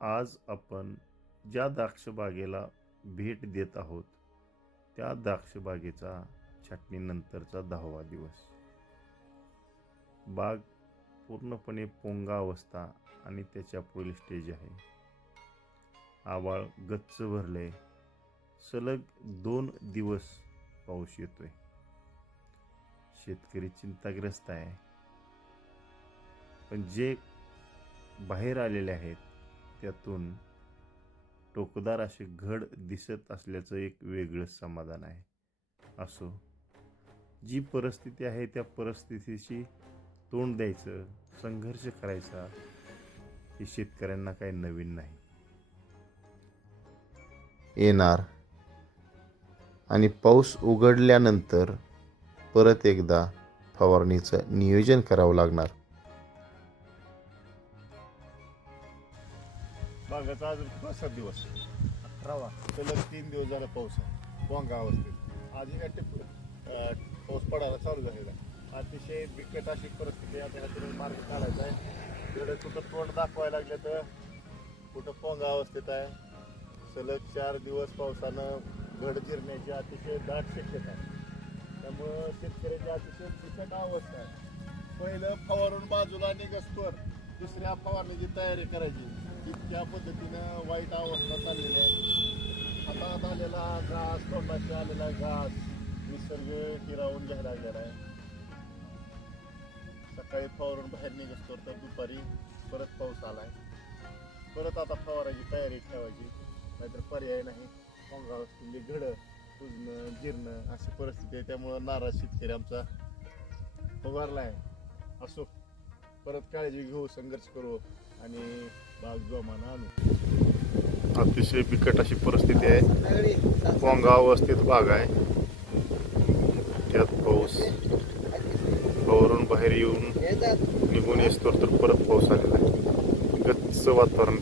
आज आपण ज्या द्राक्ष बागेला भेट देत आहोत त्या द्राक्ष बागेचा छाटणीनंतरचा 10वा दिवस. बाग पूर्णपणे पोंगा अवस्था आणि त्याच्या पुढील स्टेज आहे. आभाळ गच्च भरले. सलग 2 दिवस पाऊस येतोय. शेतकरी चिंताग्रस्त आहे. पण जे बाहेर आलेले आहेत त्यातून टोकदार असे घड दिसत असल्याचं एक वेगळंच समाधान आहे. असो, जी परिस्थिती आहे त्या परिस्थितीशी तोंड द्यायचं, संघर्ष करायचा हे शेतकऱ्यांना काही नवीन नाही. येणार आणि पाऊस उघडल्यानंतर परत एकदा फवारणीचं नियोजन करावं लागणार. बागाचा अजून 5-7 दिवस 18वा सलग 3 दिवस झाला पाऊस आहे पोंगा अवस्थेत. आधी पाऊस पडायला चालू झालेला आहे. अतिशय बिकट अशी परिस्थिती आता ह्यातून मार्ग काढायचा आहे. जेवढे कुठं तोंड दाखवायला लागले तर कुठं पोंगा अवस्थेत आहे. सलग 4 दिवस पावसानं घड जिरण्याची अतिशय दाट शक्यता आहे. त्यामुळं शेतकऱ्याची अतिशय बिकट अवस्था आहे. पहिलं फवारून बाजूला निघस्तोवर दुसऱ्या फवारणीची तयारी करायची. इतक्या पद्धतीनं वाईट अवस्था चाललेली आहे. हातात आलेला घास, तोंडाशी आलेला घास निसर्ग हिरावून घ्यायला लागलेला आहे. सकाळी फवारून बाहेर निघस्तोवर तर दुपारी परत पाऊस आलाय. परत आता फवाराची तयारी ठेवायची, नाहीतर पर्याय नाही. पोंगा अवस्थेतली घडं कुजणं जिरणं अशी परिस्थिती आहे. त्यामुळं नाराज शेतकरी आमचा फवारला आहे. असो, परत काळजी घेऊ, संघर्ष करू आणि बाग जोमानं आणू. अतिशय बिकट अशी परिस्थिती आहे. पोंगा अवस्थेत बाग आहे. त्यात पाऊस फवारून बाहेर येऊन निघून येतो तर परत पाऊस आलेला आहे. गच्च वातावरण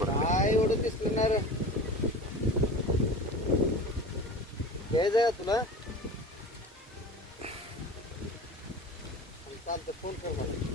तुला चालतं, फोन कर मला.